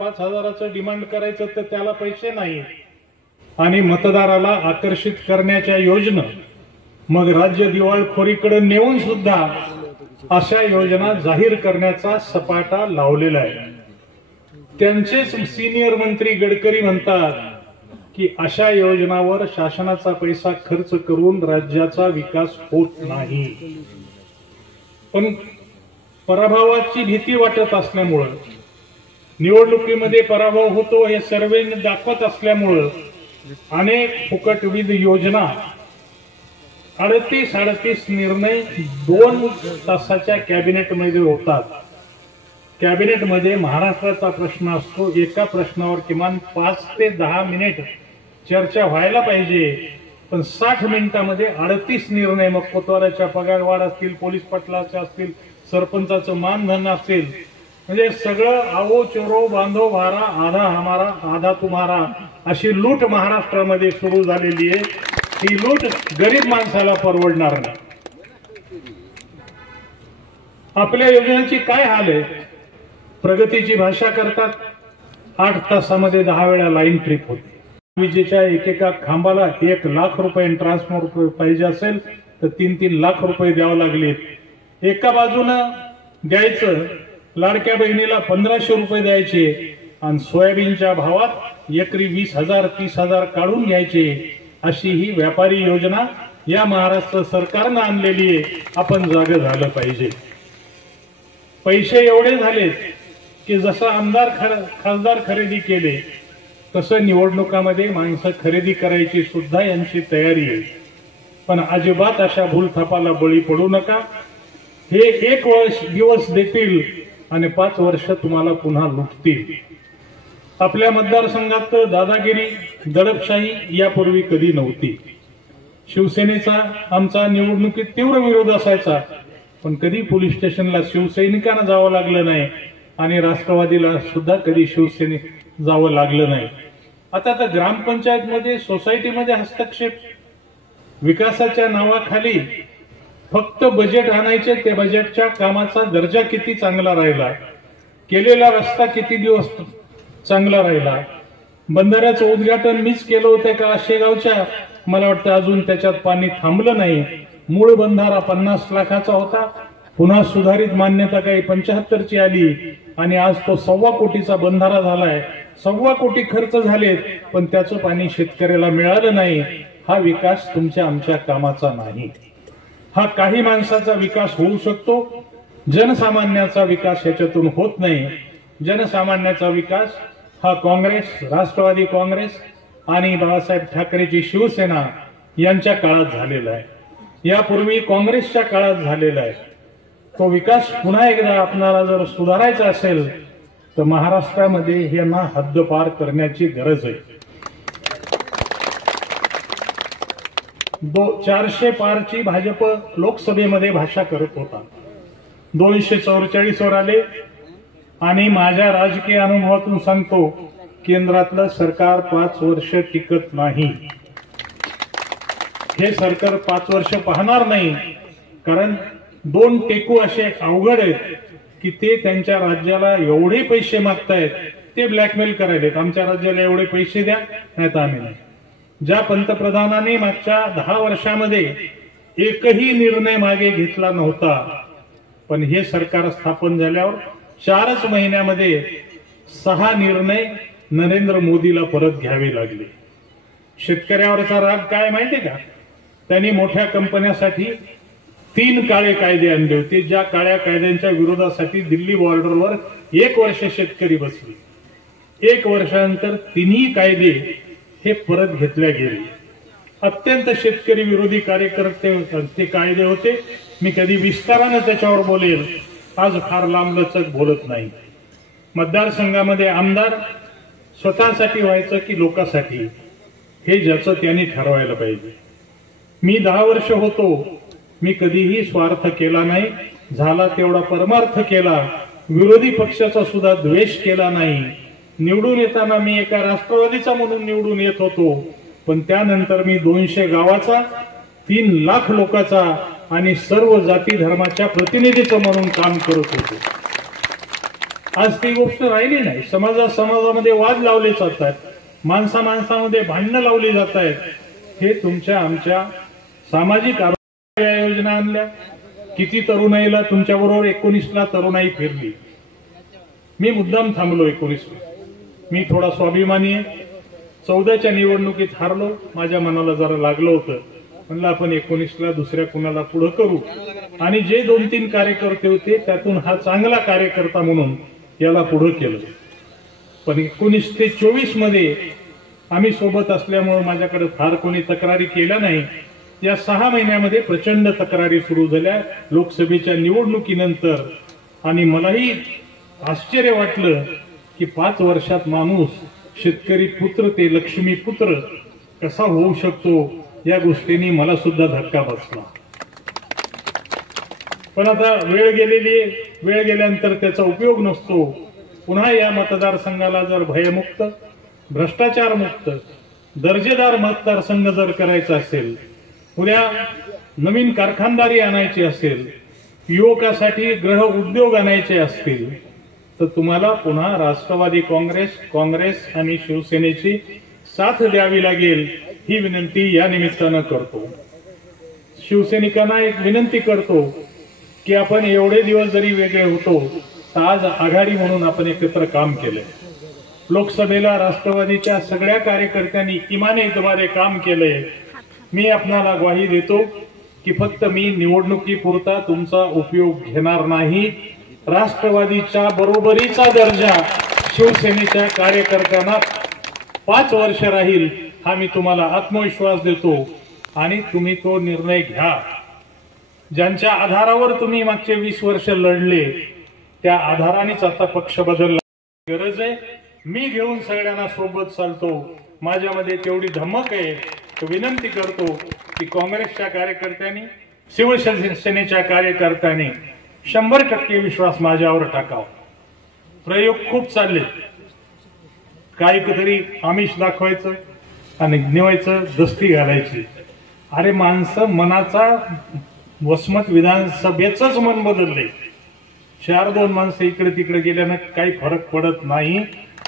5,000चं demand करायचं तर त्याला पैसे नाही, आणि मतदाराला आकर्षित करण्याच्या योजना मग राज्य दिवाळखोरीकडे नेऊन सुद्धा अशा योजना जाहीर करण्याचा सपाटा लावलेला आहे। त्यांचेच सिनियर मंत्री गडकरी म्हणतात की अशा योजनावर शासनाचा पैसा खर्च करून राज्याचा विकास होत नाही। पण पराभवाची भीती वाटत असल्यामुळे, निवडणुकीमध्ये पराभव होतो हे सर्वे दाखवत असल्यामुळे अनेक फुकटविध योजना, 38 निर्णय 2 तासाच्या कॅबिनेटमध्ये होतात। कॅबिनेटमध्ये महाराष्ट्राचा प्रश्न असतो, एका प्रश्नावर किमान 5 ते 10 मिनिट चर्चा व्हायला पाहिजे, पण 60 मिनिटांमध्ये 38 निर्णय, मग कोतवालाच्या पगारवाढ असतील, पोलीस पाटलाचे असतील, सरपंचाचं मानधन असेल, म्हणजे सगळं आवो चोरो बांधो भारा, आधा हमारा आधा तुम्हारा अशी लूट महाराष्ट्रामध्ये सुरू झालेली आहे। ही लूट गरीब माणसाला परवडणार नाही। आपल्या योजनेची काय हाल आहे? प्रगतीची भाषा करतात, 8 तासामध्ये 10 वेळा लाईन ट्रिप होते। विजेच्या एकेका खांबाला 1 लाख रुपये ट्रान्सफॉर्मर पाहिजे असेल तर 3-3 लाख रुपये द्यावे लागलेत। एका बाजूनं द्यायचं, लाडक्या बहिणीला 1500 रुपये द्यायचे, आणि सोयाबीनच्या भावात एकरी 20,000-30,000 काढून घ्यायचे। अशी ही व्यापारी योजना या महाराष्ट्र सरकारनं आणलेली आहे। आपण जागे झालं पाहिजे। पैसे एवढे झाले की जसं आमदार खासदार खरेदी केले तसं निवडणुकामध्ये माणसं खरेदी करायची सुद्धा यांची तयारी आहे। पण अजिबात अशा भूलथापाला बळी पडू नका। हे 1 दिवस देतील आणि 5 वर्ष तुम्हाला पुन्हा लुटतील। आपल्या मतदारसंघात दादागिरी, दडपशाही यापूर्वी कधी नव्हती। शिवसेनेचा आमचा निवडणुकीत तीव्र विरोध असायचा, पण कधी पोलीस स्टेशनला शिवसैनिकांना जावं लागलं नाही, आणि राष्ट्रवादीला सुद्धा कधी शिवसेनेत जावं लागलं नाही। आता तर ग्रामपंचायतमध्ये, सोसायटीमध्ये हस्तक्षेप, विकासाच्या नावाखाली फक्त बजेट आणायचे, त्या बजेटच्या कामाचा दर्जा किती चांगला राहिला, केलेला रस्ता किती दिवस चांगला राहिला, बंधाऱ्याचं उद्घाटन मीच केलं होतं का आशेगावच्या, मला वाटतं अजून त्याच्यात पाणी थांबलं नाही। मूळ बंधारा 50 लाखाचा होता, पुन्हा सुधारित मान्यता काही 75ची आली, आणि आज तो 1.25 कोटीचा बंधारा झालाय। 1.25 कोटी खर्च झालेत, पण त्याचं पाणी शेतकऱ्याला मिळालं नाही। हा विकास तुमच्या आमच्या कामाचा नाही। हा काही माणसाचा विकास होऊ शकतो, जनसामान्याचा विकास याच्यातून होत नाही। जनसामान्याचा विकास हा काँग्रेस, राष्ट्रवादी काँग्रेस आणि बाळासाहेब ठाकरेची शिवसेना यांच्या काळात झालेला आहे, यापूर्वी काँग्रेसच्या काळात झालेला आहे। तो विकास पुन्हा एकदा आपल्याला जर सुधारायचा असेल तर महाराष्ट्रामध्ये यांना हद्दपार करण्याची गरज आहे। 400 पारची भाजप लोकसभेमध्ये भाषा करत होता, 244 वर आले, आणि माझ्या राजकीय अनुभवातून सांगतो, केंद्रातलं सरकार 5 वर्ष टिकत नाही। हे सरकार 5 वर्ष पाहणार नाही, कारण 2 टेकू असे अवघड आहेत की ते त्यांच्या राज्याला एवढे पैसे मागतायत, ते ब्लॅकमेल करायलेत, आमच्या राज्याला एवढे पैसे द्या, नाही तर आम्ही नाही। ज्या पंतप्रधानांनी मागच्या 10 वर्षामध्ये एकही निर्णय मागे घेतला नव्हता, पण हे सरकार स्थापन झाल्यावर 4च महिन्यामध्ये 6 निर्णय नरेंद्र मोदीला परत घ्यावे लागले। शेतकऱ्यावरचा राग काय माहितीये का? त्यांनी मोठ्या कंपन्यांसाठी 3 काळे कायदे आणले होते, ज्या काळ्या कायद्यांच्या विरोधासाठी दिल्ली बॉर्डरवर 1 वर्ष शेतकरी बसले। 1 वर्षानंतर 3ही कायदे हे परत घेतले गेले। अत्यंत शेतकरी विरोधी कार्यकर्ते ते कायदे होते। मी कधी विस्ताराने त्याच्यावर बोलेल, आज फार लांबलचक बोलत नाही। मतदारसंघामध्ये आमदार स्वतःसाठी व्हायचं की लोकांसाठी, हे ज्याचं त्यांनी ठरवायला पाहिजे। मी 10 वर्ष होतो, मी कधीही स्वार्थ केला नाही, झाला तेवढा परमार्थ केला, विरोधी पक्षाचा सुद्धा द्वेष केला नाही। निवडून येताना मी एका राष्ट्रवादीचा म्हणून निवडून येत होतो, पण त्यानंतर मी 200 गावाचा, 3 लाख लोकांचा आणि सर्व जाती धर्माच्या प्रतिनिधीचं म्हणून काम करत होतो। आज ती गोष्ट राहिली नाही. समाजामध्ये वाद लावले जातात, माणसामध्ये भांडणं लावली जात आहेत. हे तुमच्या आमच्या सामाजिक आरोग्य योजना आणल्या. किती तरुणाईला तुमच्या बरोबर 19ला तरुणाई फिरली. मी मुद्दाम थांबलो 19ला. मी थोडा स्वाभिमानी आहे. 14च्या निवडणुकीत हारलो, माझ्या मनाला जरा लागलं होतं. म्हणलं आपण 19ला दुसऱ्या कुणाला पुढे करू. आणि जे 2-3 कार्यकर्ते होते त्यातून हा चांगला कार्यकर्ता म्हणून याला पुढे केलं. पण 19 ते 24 मध्ये आम्ही सोबत असल्यामुळे माझ्याकडे फार कोणी तक्रारी केल्या नाही. या 6 महिन्यामध्ये प्रचंड तक्रारी सुरू झाल्या लोकसभेच्या निवडणुकीनंतर. आणि मलाही आश्चर्य वाटलं की 5 वर्षात माणूस शेतकरी पुत्र ते लक्ष्मी पुत्र कसा होऊ शकतो. या गोष्टींनी मला सुद्धा धक्का बसला. पण आता वेळ गेलेली आहे. वेळ गेल्यानंतर त्याचा उपयोग नसतो. पुन्हा या मतदारसंघाला जर भयमुक्त, भ्रष्टाचार मुक्त, दर्जेदार मतदारसंघ जर करायचा असेल, उद्या नवीन कारखानदारी आणायची असेल, युवकासाठी गृह उद्योग आणायचे असतील, तर तुम्हाला पुन्हा राष्ट्रवादी काँग्रेस आणि शिवसेनेची साथ द्यावी लागेल. ही विनंती या निमित्तानं करतो. शिवसैनिकांना एक विनंती करतो की आपण एवढे दिवस जरी वेगळे होतो तर आज आघाडी म्हणून आपण एकत्र काम केलंय. लोकसभेला राष्ट्रवादीच्या सगळ्या कार्यकर्त्यांनी इमानीद्वारे काम केलंय. मी आपणाला ग्वाही देतो की फक्त मी निवडणुकीपुरता तुमचा उपयोग घेणार नाही. राष्ट्रवादीच्या बरोबरीचा दर्जा शिवसेनेच्या कार्यकर्त्यांना 5 वर्ष राहील हा मी तुम्हाला आत्मविश्वास देतो. आणि तुम्ही तो निर्णय घ्या. ज्यांच्या आधारावर तुम्ही मागचे 20 वर्ष लढले त्या आधारानेच आता पक्ष बदलला गरज आहे. मी घेऊन सगळ्यांना सोबत चालतो. माझ्यामध्ये तेवढी धमक आहे. विनंती करतो की काँग्रेसच्या कार्यकर्त्यांनी, शिवसेनेच्या कार्यकर्त्यांनी 100% विश्वास माझ्यावर टाकावा. प्रयोग खूप चालले. काहीतरी आमिष दाखवायचं आणि निवायचं, दस्ती घालायची. अरे माणसं मनाचा वसमत विधानसभेच मन बदलले. 4-2 माणसं इकडे तिकडे गेल्यानं काही फरक पडत नाही.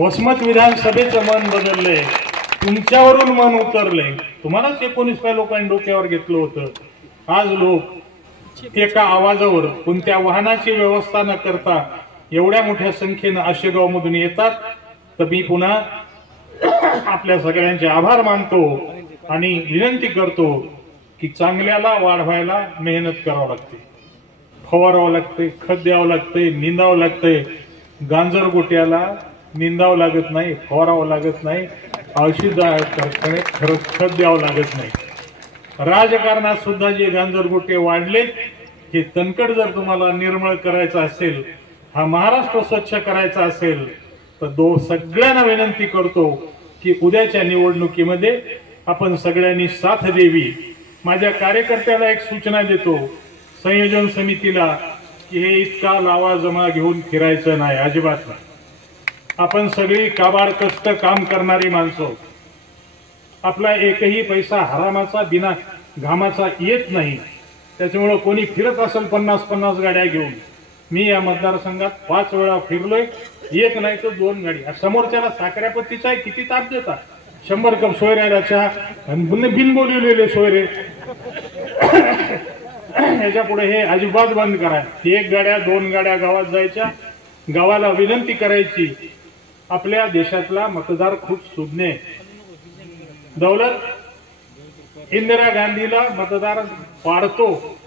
वसमत विधानसभेचं मन बदललंय. तुमच्यावरून मन उतरलंय. तुम्हालाच 19 लोकांनी डोक्यावर घेतलं होतं. आज लोक एका आवाजावर कोणत्या वाहनाची व्यवस्था न करता एवढ्या मोठ्या संख्येनं आशेगाव मधून येतात. तर मी पुन्हा आपल्या सगळ्यांचे आभार मानतो आणि विनंती करतो की चांगल्याला वाढवायला मेहनत करावं लागते, फवारावं लागते, खत द्यावं लागते, निंदावं लागते. गांजरगोट्याला निंदावं लागत नाही, फवारावं लागत नाही, औषध खत द्यावं लागत नाही. राजकारणात सुद्धा जे गांजरगोटे वाढलेत, हे तणकट जर तुम्हाला निर्मळ करायचं असेल, हा महाराष्ट्र स्वच्छ करायचा असेल, तर सगळ्यांना विनंती करतो की उद्याच्या निवडणुकीमध्ये आपण सगळ्यांनी साथ द्यावी. माझ्या कार्यकर्त्याला एक सूचना देतो, संयोजन समितीला, की हे इतका लावा जमा घेऊन फिरायचं नाही, अजिबात नाही. आपण सगळी काबाड कष्ट काम करणारी माणसं. आपला एकही पैसा हरामाचा बिना घामाचा येत नाही. त्याच्यामुळे कोणी फिरत असेल 50-50 गाड्या घेऊन. मी या मतदारसंघात 5 वेळा फिरलोय. एक नाही तर 2 गाडी. समोरच्याला साखऱ्यापत्तीचा किती ताप देतात. 100 कप सोयऱ्याच्या बिन बोलवलेले सोयरे याच्या पुढे हे अजिबात बंद करा. 1 गाड्या 2 गाड्या गावात जायच्या. गावाला विनंती करायची, आपल्या देशातला मतदार खूप सुज्ञ. दौलत इंदिरा गांधीला मतदार पाडतो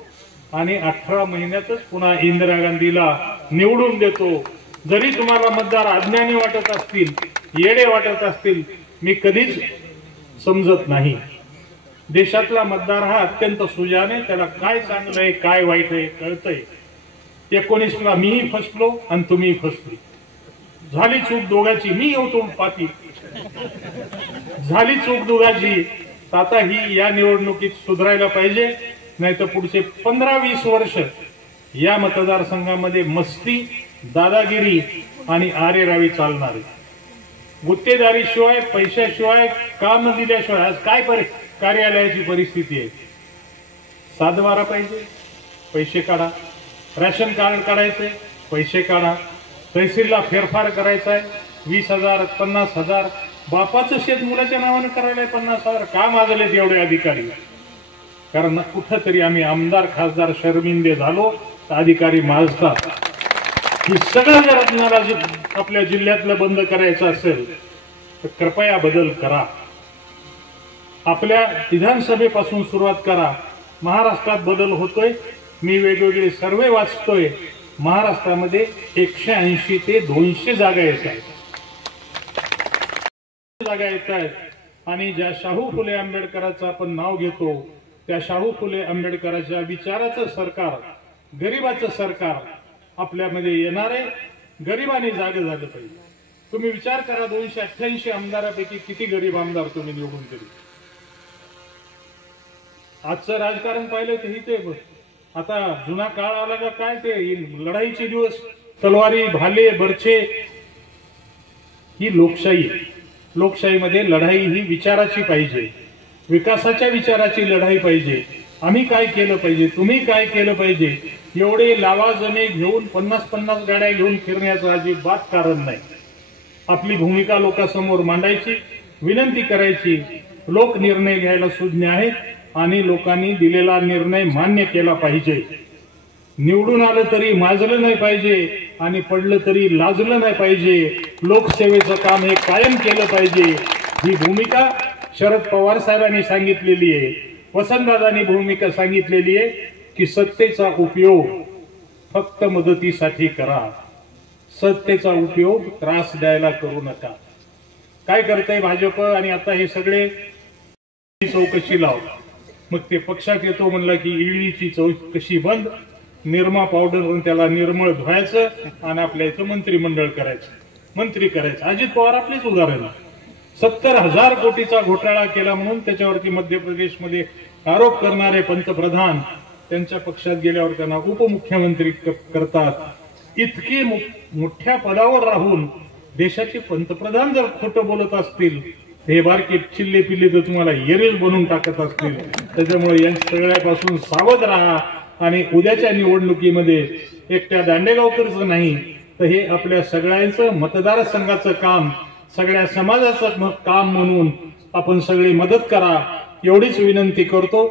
आणि 18 महिन्यातच पुन्हा इंदिरा गांधीला निवडून देतो. जरी तुम्हाला मतदार अज्ञानी वाटत असतील, येडे वाटत असतील, मी कधीच समजत नाही. देशातला मतदार हा अत्यंत सुजाण आहे. त्याला काय चांगलं आहे काय वाईट आहे कळतंय. 19ला मीही फसलो आणि तुम्ही फसली. झाली चूक दोघांची. मी होतो पाती, झाली चूक दोघांची. आता ही या निवडणुकीत सुधारायला पाहिजे. नाही तर पुढचे 15-20 वर्ष या मतदारसंघामध्ये मस्ती, दादागिरी आणि आरेरावी चालणार आहे. गुत्तेदारीशिवाय, पैशाशिवाय, काम न दिल्याशिवाय आज काय कार्यालयाची परिस्थिती आहे. 7/12 पाहिजे, पैसे काढा. रॅशन कार्ड काढायचे, पैसे काढा. तहसीलला फेरफार करायचा आहे, 20,000 50,000 बापाचं शेत मुलाच्या नावानं करायला 50,000 का मागले एवढे अधिकारी? कारण कुठंतरी आम्ही आमदार खासदार शर्मिंदे झालो तर अधिकारी माजतात. ही सगळं जर आपल्याला आपल्या जिल्ह्यातलं बंद करायचं असेल तर कृपया बदल करा. आपल्या विधानसभेपासून सुरुवात करा. महाराष्ट्रात बदल होतोय. मी वेगवेगळे सर्वे वाचतोय. महाराष्ट्रामध्ये 180 ते 200 जागा येत आहेत आणि ज्या शाहू फुले आंबेडकरांचं आपण नाव घेतो त्या शाहू फुले आंबेडकरांच्या विचाराचं सरकार, गरिबाचं सरकार आपल्यामध्ये येणार आहे. गरिबांनी जागे झालं पाहिजे. तुम्ही विचार करा, 288 आमदारापैकी किती गरीब आमदार तुम्ही निवडून दिले? आजचं राजकारण पाहिलं तर ते आता जुना काळ आला का काय? ते लढाईचे दिवस, तलवारी भाले बर्छे. ही लोकशाही. लोकशाहीमध्ये लढाई ही विचाराची पाहिजे, विकासाच्या विचाराची लढाई पाहिजे. आम्ही काय केलं पाहिजे, तुम्ही काय केलं पाहिजे, एवढे लावाजमे घेऊन 50-50 गाड्या घेऊन फिरण्याचं अजिबात कारण नाही. आपली भूमिका लोकांसमोर मांडायची, विनंती करायची. लोक निर्णय घ्यायला सुज्ञ आहेत आणि लोकांनी दिलेला निर्णय मान्य केला पाहिजे. निवडून आलं तरी माजलं नाही पाहिजे आणि पडलं तरी लाजलं नाही पाहिजे. लोकसेवेचं काम हे कायम केलं पाहिजे. ही भूमिका शरद पवार साहेबांनी सांगितलेली आहे. वसंतदादांनी भूमिका सांगितलेली आहे की सत्तेचा उपयोग फक्त मदतीसाठी करा, सत्तेचा उपयोग त्रास द्यायला करू नका. काय करतंय भाजप? आणि आता हे सगळे चौकशी लाव. मग ते पक्षात येतो म्हणलं की ईडीची चौकशी बंद, निरमा पावडर त्याला निर्मळ धुवायचं आणि आपल्या इथं मंत्रिमंडळ करायचं, मंत्री करायचं. अजित पवार आपलेच उदाहरण. 70,000 कोटीचा घोटाळा केला म्हणून त्याच्यावरती मध्य प्रदेशमध्ये आरोप करणारे पंतप्रधान त्यांच्या पक्षात गेल्यावर त्यांना उपमुख्यमंत्री करतात. इतके मोठ्या पदावर राहून देशाचे पंतप्रधान जर खोटं बोलत असतील, हे बारके चिल्ले पिल्ले तर तुम्हाला येरील बनवून टाकत असतील. त्याच्यामुळे या सगळ्यापासून सावध राहा. आणि उद्याच्या निवडणुकीमध्ये एकट्या दांडेगावकरचं नाही तर हे आपल्या सगळ्यांचं मतदारसंघाचं काम, सगळ्या समाजाचं काम म्हणून आपण सगळे मदत करा, एवढीच विनंती करतो.